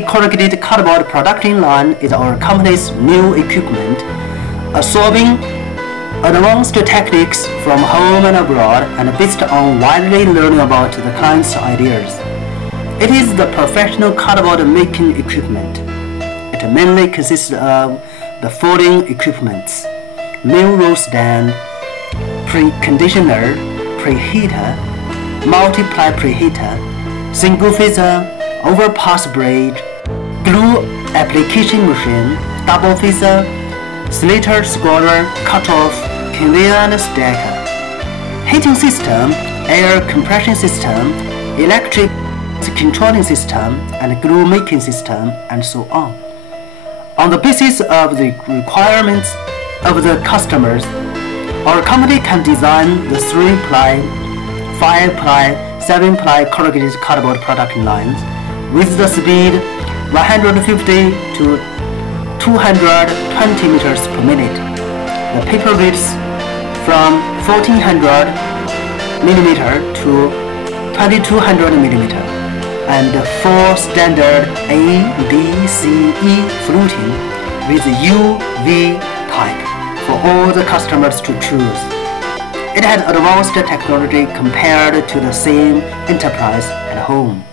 Corrugated cardboard production line is our company's new equipment, absorbing advanced techniques from home and abroad and based on widely learning about the client's ideas. It is the professional cardboard making equipment. It mainly consists of the following equipments: mill roll stand, preconditioner, preheater, multiply preheater, single phaser, overpass bridge, glue application machine, double phaser, slitter, squatter, cutoff, conveyor and stacker, heating system, air compression system, electric controlling system, and glue making system, and so on. On the basis of the requirements of the customers, our company can design the 3-ply, 5-ply, 7-ply corrugated cardboard production lines with the speed 150 to 220 meters per minute. The paper widths from 1400 millimeter to 2200 millimeter, and 4 standard A, B, C, E fluting with U, V type for all the customers to choose. It has advanced technology compared to the same enterprise at home.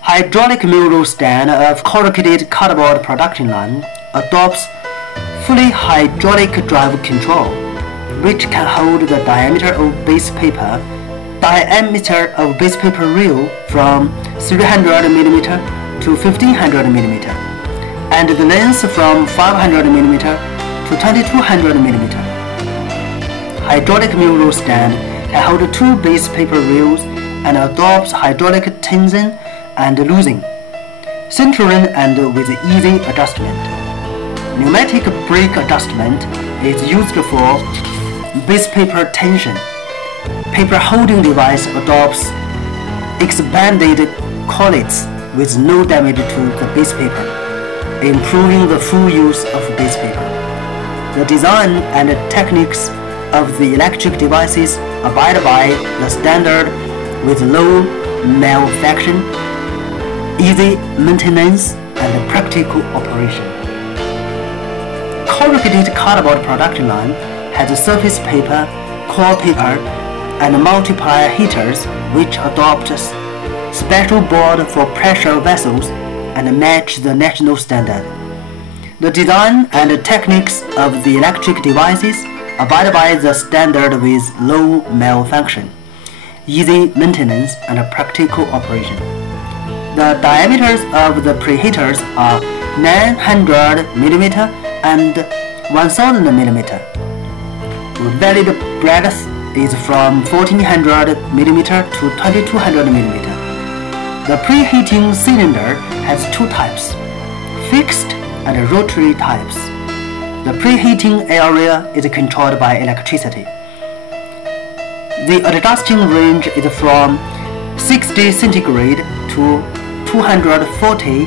Hydraulic mill roll stand of corrugated cardboard production line adopts fully hydraulic drive control, which can hold the diameter of base paper reel from 300 mm to 1500 mm, and the length from 500 mm to 2200 mm. Hydraulic mill roll stand can hold 2 base paper reels and adopts hydraulic tensing and loosening, centering and with easy adjustment. Pneumatic brake adjustment is used for base paper tension. Paper holding device adopts expanded collets with no damage to the base paper, improving the full use of base paper. The design and techniques of the electric devices abide by the standard with low malfunction, easy maintenance, and practical operation. Corrugated cardboard production line has surface paper, core paper, and multiplier heaters which adopt special board for pressure vessels and match the national standard. The design and techniques of the electric devices abide by the standard with low malfunction, easy maintenance, and practical operation. The diameters of the preheaters are 900 mm and 1000 mm. Valid breadth is from 1400 mm to 2200 mm. The preheating cylinder has 2 types, fixed and rotary types. The preheating area is controlled by electricity. The adjusting range is from 60 centigrade to 240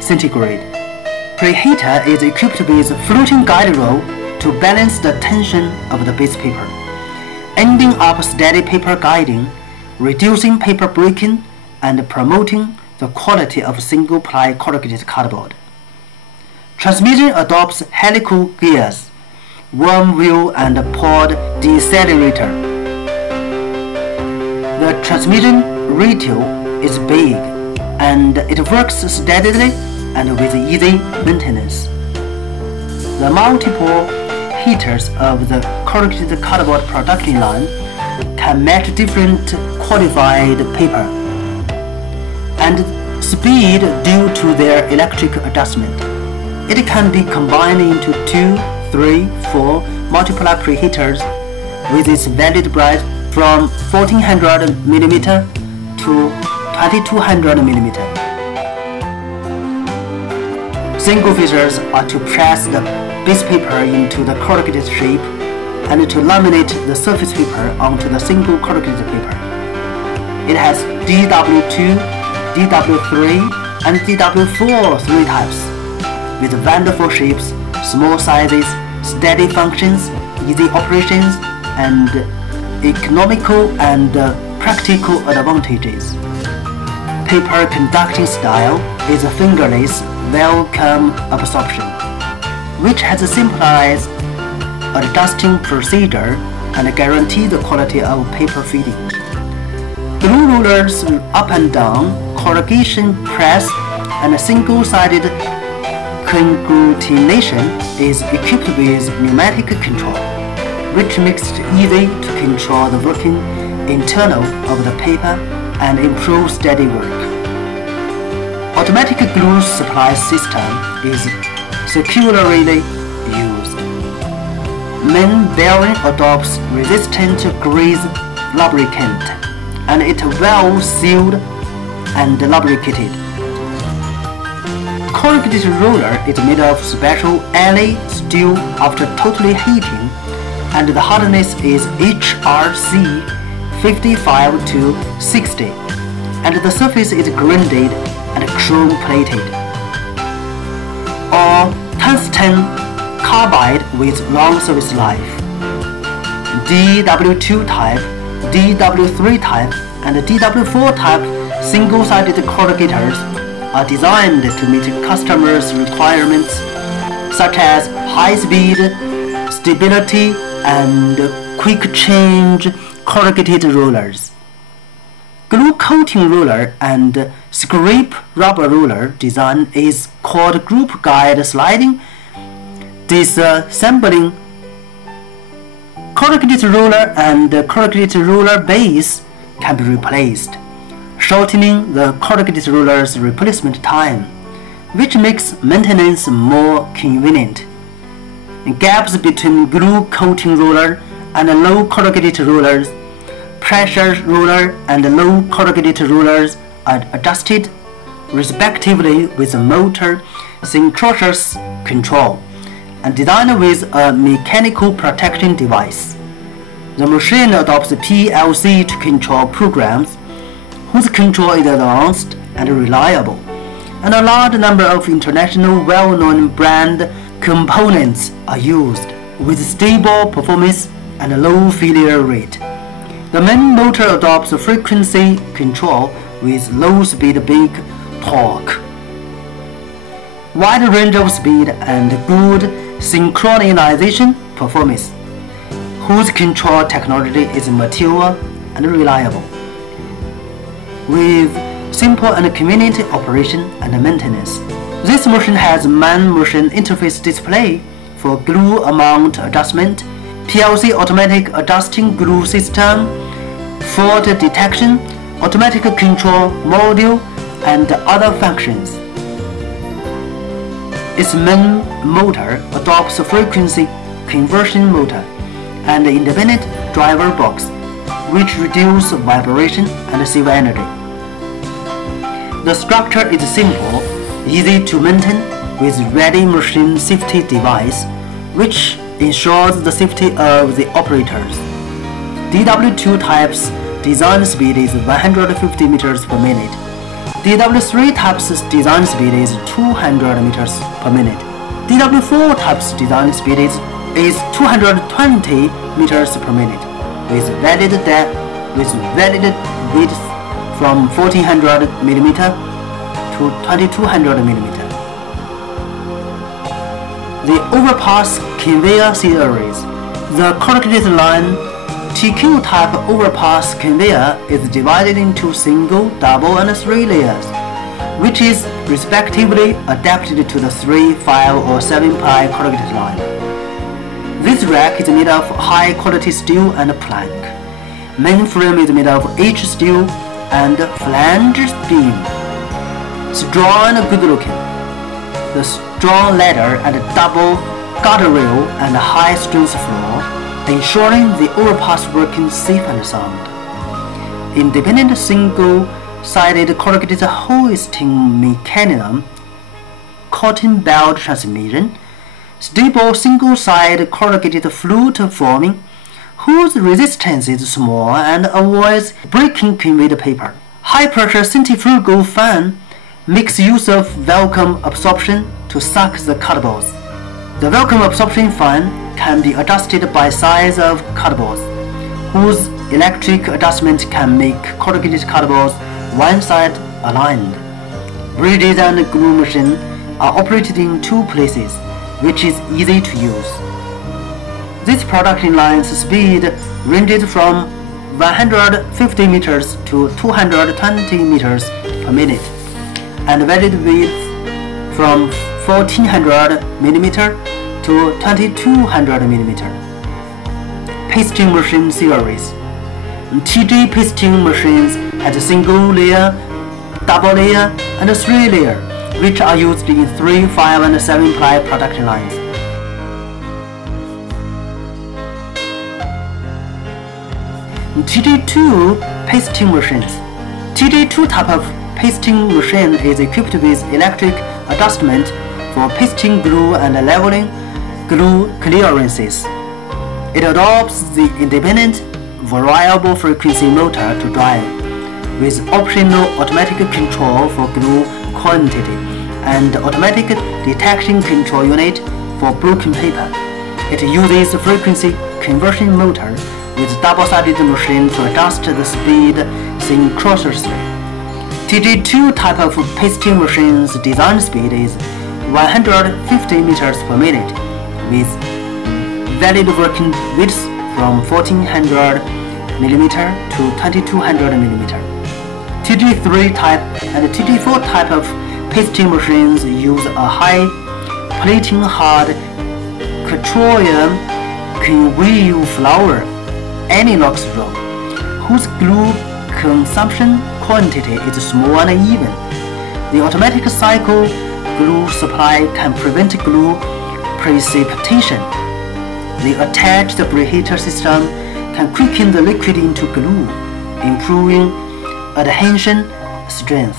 centigrade. Preheater is equipped with floating guide roll to balance the tension of the base paper, ending up steady paper guiding, reducing paper breaking, and promoting the quality of single-ply corrugated cardboard. Transmission adopts helical gears, worm wheel, and pod decelerator. The transmission ratio is big, and it works steadily and with easy maintenance. The multiple heaters of the corrugated cardboard production line can match different qualified paper and speed due to their electric adjustment. It can be combined into 2, 3, 4 multiple preheaters with its valid breadth from 1400 mm to 2200 mm. Single phasers are to press the base paper into the corrugated shape and to laminate the surface paper onto the single corrugated paper. It has DW2, DW3, and DW4 3 types, with wonderful shapes, small sizes, steady functions, easy operations, and economical and practical advantages. paper conducting style is a fingerless vacuum absorption, which has a simplified adjusting procedure and guarantee the quality of paper feeding. Glue rollers up and down, corrugation press, and a single-sided conglutination is equipped with pneumatic control, which makes it easy to control the working internal of the paper and improve steady work. Automatic glue supply system is circularly used. Main bearing adopts resistant grease lubricant, and it well sealed and lubricated. Corrugated roller is made of special alloy steel after totally heating, and the hardness is HRC 55 to 60, and the surface is grinded and chrome plated, or tungsten carbide with long service life. DW2 type, DW3 type, and DW4 type single-sided corrugators are designed to meet customers' requirements such as high speed, stability, and quick change corrugated rollers. Glue coating roller and scrape rubber roller design is called group guide sliding disassembling. Corrugated roller and corrugated roller base can be replaced, shortening the corrugated roller's replacement time, which makes maintenance more convenient. Gaps between glue coating roller and low corrugated rollers, pressure roller and low corrugated rollers are adjusted respectively with a motor synchronous control and designed with a mechanical protection device. The machine adopts PLC to control programs whose control is advanced and reliable, and a large number of international well-known brand components are used with stable performance and low failure rate. The main motor adopts frequency control with low speed big torque, wide range of speed, and good synchronization performance, whose control technology is mature and reliable, with simple and convenient operation and maintenance. This machine has man-machine interface display for glue amount adjustment, PLC automatic adjusting glue system, fault detection, automatic control module, and other functions. Its main motor adopts a frequency conversion motor and independent driver box, which reduce vibration and save energy. The structure is simple, easy to maintain, with ready machine safety device, which ensures the safety of the operators. DW2 type's design speed is 150 meters per minute. DW3 type's design speed is 200 meters per minute. DW4 type's design speed is 220 meters per minute, with valid width from 1400 mm to 2200 mm. The overpass conveyor series. The corrugated line TQ type overpass conveyor is divided into single, double, and 3 layers, which is respectively adapted to the 3, 5, or 7-ply corrugated line. This rack is made of high quality steel and plank. Main frame is made of H steel and flange beam. Strong and good looking. The strong ladder and double guardrail and high strength floor, ensuring the overpass working safe and sound. Independent single-sided corrugated hoisting mechanism, cotton belt transmission, stable single-side corrugated flute forming, whose resistance is small and avoids breaking conveyed paper. High-pressure centrifugal fan makes use of vacuum absorption to suck the cardboards. The vacuum absorption fan can be adjusted by size of cardboards, whose electric adjustment can make corrugated cardboards one side aligned. Redesigned glue machines are operated in two places, which is easy to use. This production line's speed ranges from 150 meters to 220 meters per minute, and valid width from 1400 mm to 2200 mm. Pasting machine series. TJ pasting machines has a single layer, double layer, and 3 layer, which are used in 3, 5, and 7 ply production lines. TJ2 pasting machines. TJ2 type of pasting machine is equipped with electric adjustment for pasting glue and leveling glue clearances. It adopts the independent variable frequency motor to drive, with optional automatic control for glue quantity and automatic detection control unit for broken paper. It uses a frequency conversion motor with double-sided machine to adjust the speed synchronously. TJ2 type of pasting machine's design speed is 150 meters per minute, with valid working width from 1400 mm to 2200 mm. TJ3 type and TJ4 type of pasting machines use a high plating hard petroleum conveyor flour analog roll, whose glue consumption quantity is small and even. The automatic cycle glue supply can prevent glue precipitation. The attached preheater system can quicken the liquid into glue, improving adhesion strength.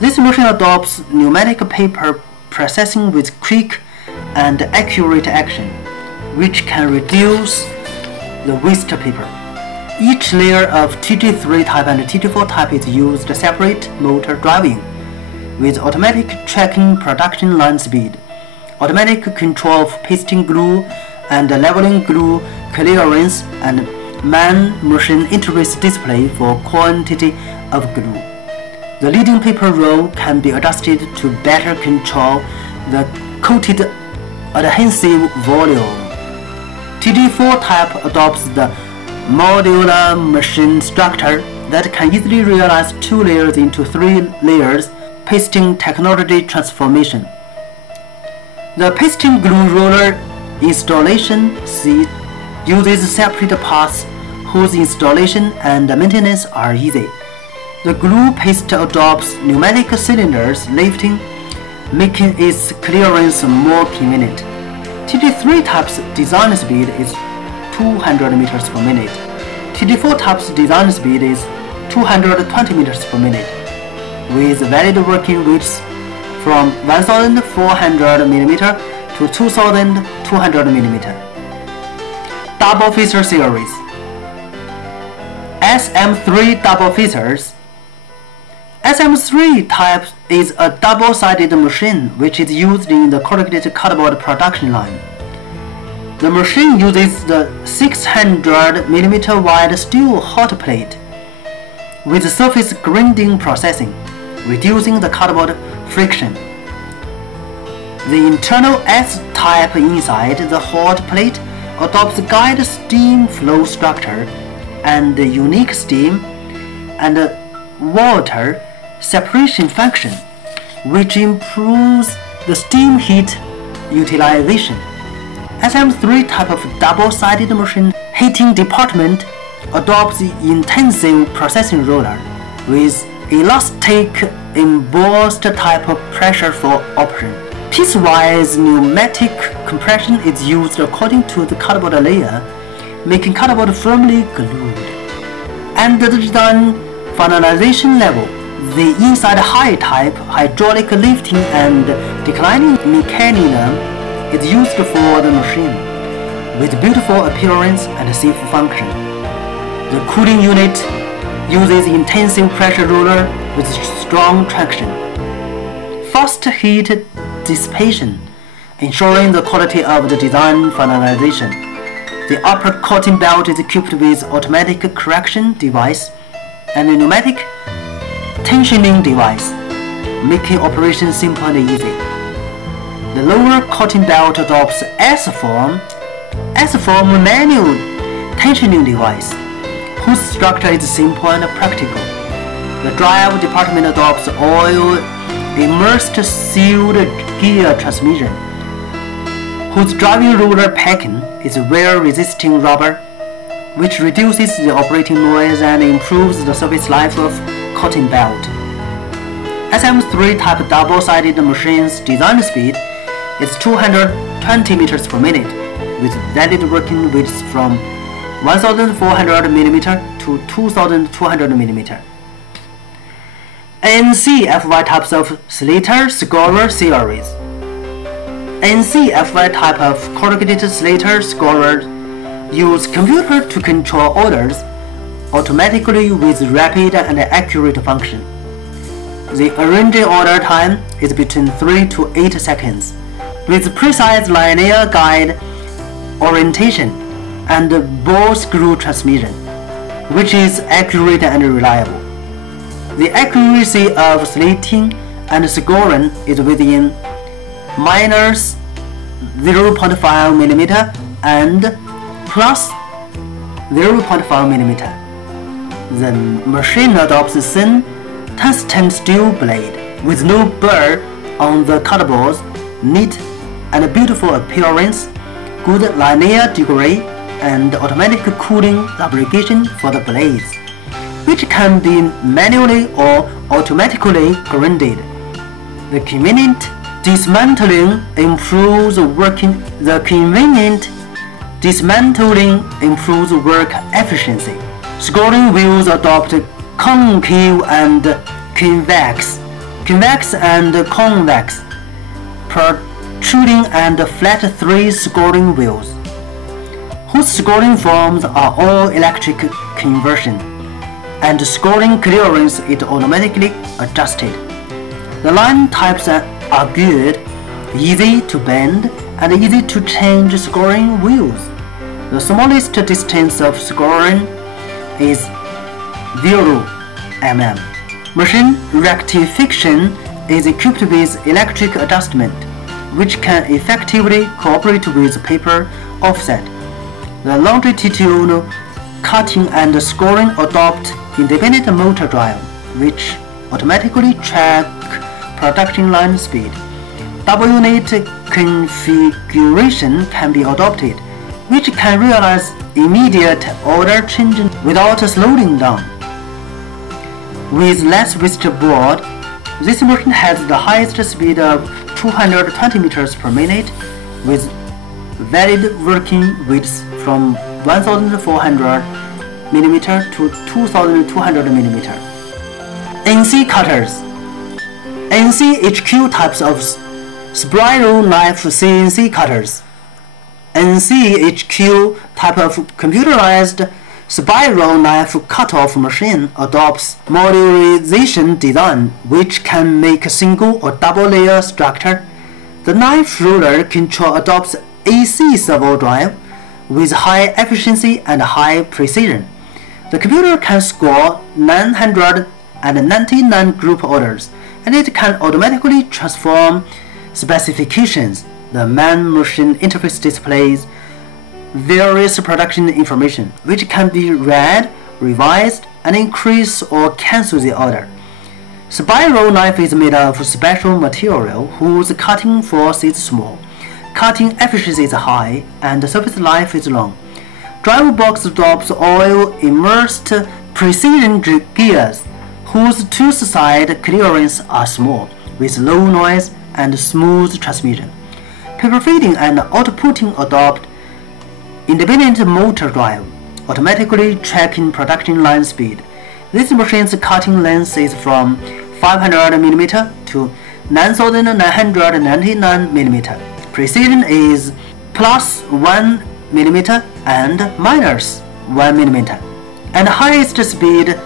This machine adopts pneumatic paper processing with quick and accurate action, which can reduce the waste paper. Each layer of TJ3 type and TJ4 type is used separate motor driving, with automatic tracking production line speed, automatic control of pasting glue and leveling glue clearance, and man-machine interface display for quantity of glue. The leading paper roll can be adjusted to better control the coated adhesive volume. TJ4 type adopts the modular machine structure that can easily realize 2 layers into 3 layers pasting technology transformation. The pasting glue roller installation seat uses separate parts whose installation and maintenance are easy. The glue paste adopts pneumatic cylinders lifting, making its clearance more convenient. TJ3 type's design speed is 200 meters per minute. TJ4 type's design speed is 220 meters per minute, with valid working widths from 1400 mm to 2200 mm. Double feature series. SM3 double features. SM3 type is a double-sided machine which is used in the corrugated cardboard production line. The machine uses the 600 mm wide steel hot plate with surface grinding processing, reducing the cardboard friction. The internal S-type inside the hot plate adopts guide steam flow structure and the unique steam and water separation function, which improves the steam heat utilization. SM3 type of double-sided machine heating department adopts the intensive processing roller with elastic embossed type of pressure for operation. Piecewise pneumatic compression is used according to the cardboard layer, making cardboard firmly glued. At the design finalization level, the inside high type hydraulic lifting and declining mechanism is used for the machine, with beautiful appearance and safe function. The cooling unit uses intensive pressure roller with strong traction. Fast heat dissipation, ensuring the quality of the design finalization. The upper coating belt is equipped with automatic correction device and a pneumatic tensioning device, making operation simple and easy. The lower cutting belt adopts S-form manual tensioning device, whose structure is simple and practical. The drive department adopts oil immersed sealed gear transmission, whose driving roller packing is wear-resisting rubber, which reduces the operating noise and improves the service life of cutting belt. SM3 type double-sided machine's design speed is 220 meters per minute, with valid working widths from 1400 mm to 2200 mm. NC-FY types of slitter scorer series. NC-FY type of corrugated slitter scorer use computer to control orders automatically with rapid and accurate function. The arranging order time is between 3 to 8 seconds, with precise linear guide orientation and ball screw transmission, which is accurate and reliable. The accuracy of slitting and scoring is within minus 0.5 mm and plus 0.5 mm. The machine adopts thin, tungsten steel blade with no burr on the cutterboards, neat and beautiful appearance, good linear degree, and automatic cooling application for the blades, which can be manually or automatically grinded. The convenient dismantling improves work efficiency. Scoring wheels adopt concave and convex, protruding and flat 3 scoring wheels, whose scoring forms are all electric conversion, and scoring clearance is automatically adjusted. The line types are good, easy to bend, and easy to change scoring wheels. The smallest distance of scoring is 0 mm. Machine rectification is equipped with electric adjustment, which can effectively cooperate with paper offset. The longitudinal cutting and scoring adopt independent motor drive, which automatically track production line speed. Double unit configuration can be adopted, which can realize immediate order changing without slowing down. With less waste board, this machine has the highest speed of 220 meters per minute, with valid working widths from 1400 mm to 2200 mm. NC cutters. NC HQ types of spiral knife CNC cutters. NC HQ type of computerized spiral knife cut-off machine adopts modularization design, which can make a single or double layer structure. The knife roller control adopts AC servo drive with high efficiency and high precision. The computer can score 999 group orders, and it can automatically transform specifications. The man-machine interface displays various production information, which can be read, revised, and increase or cancel the order. Spiral knife is made of special material whose cutting force is small, cutting efficiency is high, and service life is long. Drive box adopts oil immersed precision gears whose tooth-side clearance are small, with low noise and smooth transmission. Paper feeding and outputting adopt independent motor drive, automatically tracking production line speed. This machine's cutting length is from 500 mm to 9999 mm. Precision is plus 1 mm and minus 1 mm. And highest speed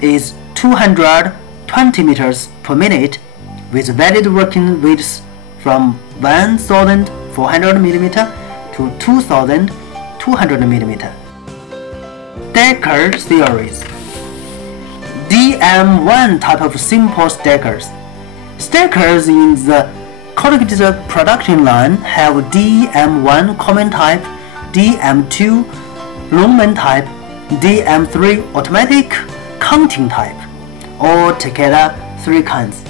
is 220 meters per minute, with valid working widths from 1400 mm to 2200 mm. Decker series. DM1 type of simple stackers. Stackers in the corrugated production line have DM1 common type, DM2 Roman type, DM3 automatic counting type, altogether 3 kinds.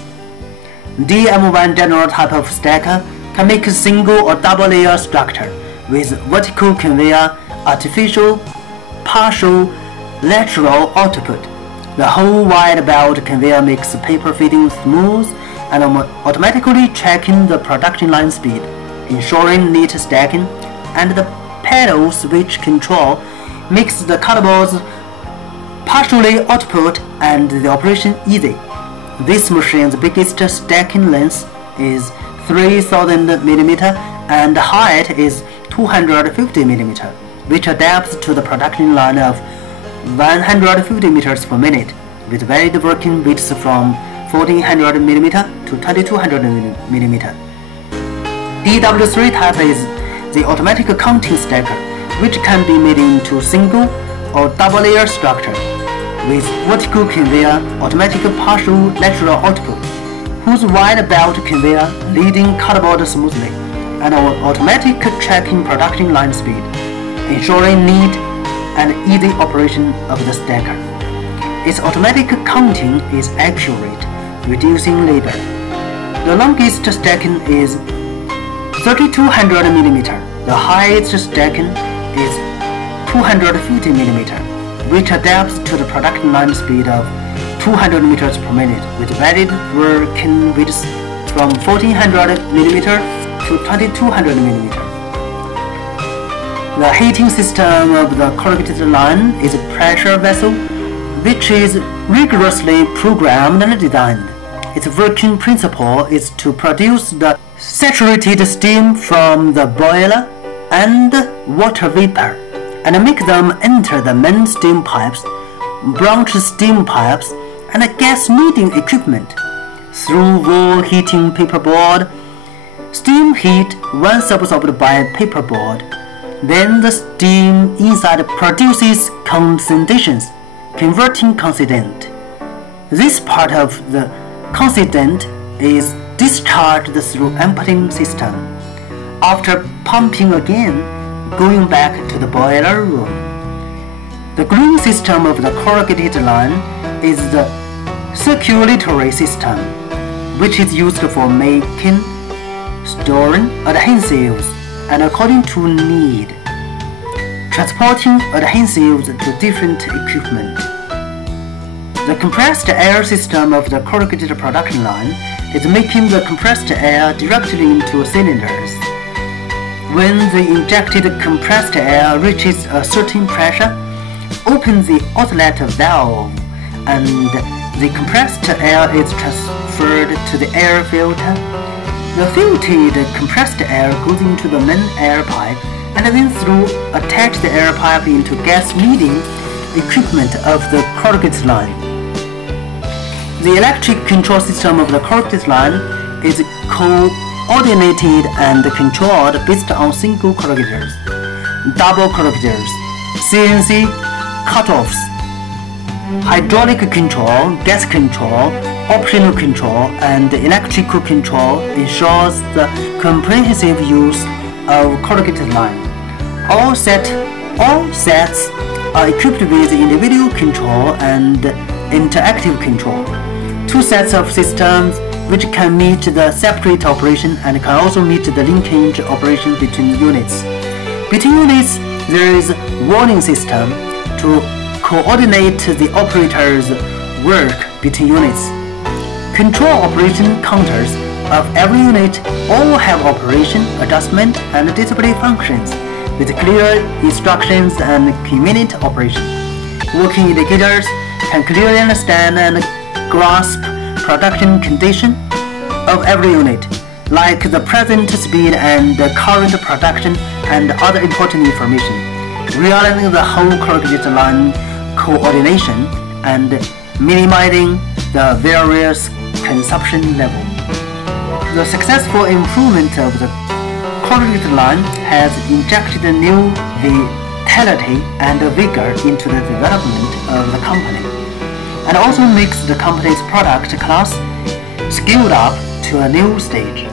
DM1 general type of stacker can make a single or double layer structure with vertical conveyor, artificial, partial, lateral output. The whole wide belt conveyor makes paper feeding smooth and automatically tracking the production line speed, ensuring neat stacking, and the pedal switch control makes the cardboards partially output and the operation easy. This machine's biggest stacking length is 3000 mm and height is 250 mm, which adapts to the production line of 150 meters per minute, with varied working widths from 1400 mm to 2200 mm. DW3 type is the automatic counting stacker, which can be made into single or double layer structure with vertical conveyor, automatic partial lateral output, whose wide belt conveyor leading cardboard smoothly, and automatic tracking production line speed, ensuring neat and easy operation of the stacker. Its automatic counting is accurate, reducing labor. The longest stacking is 3200 mm. The highest stacking is 250 mm, which adapts to the production line speed of 200 meters per minute, with varied working widths from 1400 mm to 2200 mm. The heating system of the corrugated line is a pressure vessel, which is rigorously programmed and designed. Its working principle is to produce the saturated steam from the boiler and water vapor, and make them enter the main steam pipes, branch steam pipes, and gas kneading equipment. Through wall heating paperboard, steam heat once absorbed by paperboard, then the steam inside produces condensations, converting condensate. This part of the condensate is discharged through emptying system, after pumping again, going back to the boiler room. The green system of the corrugated line is the circulatory system, which is used for making, storing adhesives, and according to need, transporting adhesives to different equipment. The compressed air system of the corrugated production line is making the compressed air directly into cylinders. When the injected compressed air reaches a certain pressure, open the outlet valve and the compressed air is transferred to the air filter. The filtered compressed air goes into the main air pipe and then through attached air pipe into gas kneading equipment of the corrugated line. The electric control system of the corrugated line is coordinated and controlled based on single corrugators, double corrugators, CNC cutoffs, hydraulic control, gas control, optional control, and electrical control ensures the comprehensive use of corrugated line. All sets are equipped with individual control and interactive control. 2 sets of systems which can meet the separate operation and can also meet the linkage operation between units. Between units, there is warning system to coordinate the operator's work between units. Control operation counters of every unit all have operation, adjustment, and display functions with clear instructions and convenient operation. Working indicators can clearly understand and grasp production condition of every unit, like the present speed and the current production and other important information, realizing the whole corrugated line coordination and minimizing the various consumption level. The successful improvement of the corrugated line has injected new vitality and vigor into the development of the company, and also makes the company's product class scaled up to a new stage.